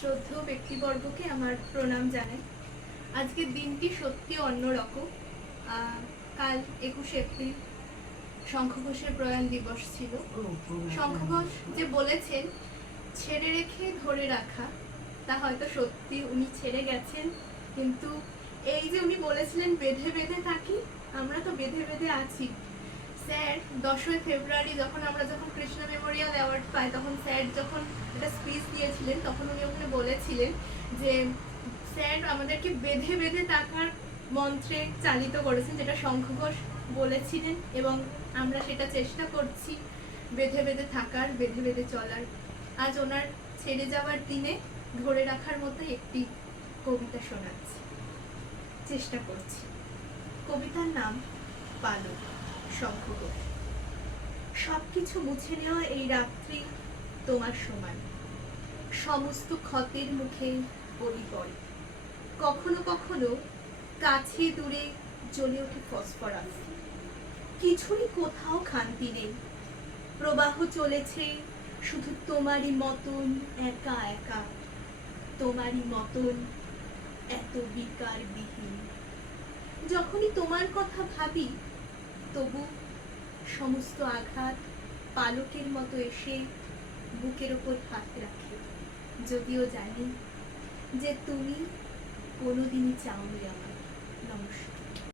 শ্রদ্ধেয় ব্যক্তিবর্গকে আমার প্রণাম জানাই। আজকের দিনটি সত্যি অন্যরকম। কাল 21 এপ্রিল শঙ্খ ঘোষের প্রয়াণ দিবস ছিল। শঙ্খ ঘোষ যে বলেছেন ছেড়ে রেখে ধরে রাখা, তা হয়তো সত্যি উনি ছেড়ে গেছেন, কিন্তু এই যে উনি বলেছিলেন বেঁধে বেঁধে থাকি, আমরা তো বেঁধে বেঁধে আছি। স্যার 10ই ফেব্রুয়ারি যখন কৃষ্ণ মেমোরিয়াল অ্যাওয়ার্ড পাই, তখন স্যার যখন একটা স্পিচ দিয়েছিলেন, তখন উনি ওখানে বলেছিলেন যে স্যার আমাদেরকে বেঁধে বেঁধে থাকার মন্ত্রে চালিত করেছেন, যেটা শঙ্খ ঘোষ বলেছিলেন, এবং আমরা সেটা চেষ্টা করছি বেঁধে বেঁধে থাকার, বেঁধে বেঁধে চলার। আজ ওনার ছেড়ে যাওয়ার দিনে ধরে রাখার মতো একটি কবিতা শোনাচ্ছি, চেষ্টা করছি। কবিতার নাম পালক। শঙ্খ ঘোষ। সবকিছু মুছে নেওয়া এই রাত্রি তোমার সমান, সমস্ত ক্ষতের মুখে পরিপয়। কখনো কখনো কাছে দূরে জ্বলে ওঠে ফসফরাস, কিছুরই কোথাও খান্তি নেই। প্রবাহ চলেছে শুধু তোমারই মতন একা একা, তোমারই মতন এত বিকারবিহীন। যখনই তোমার কথা ভাবি, তবু সমস্ত আঘাত পালকের মতো এসে বুকের ওপর হাত রাখে, যদিও জানি যে তুমি কোনোদিনই চাওনি আমার। নমস্কার।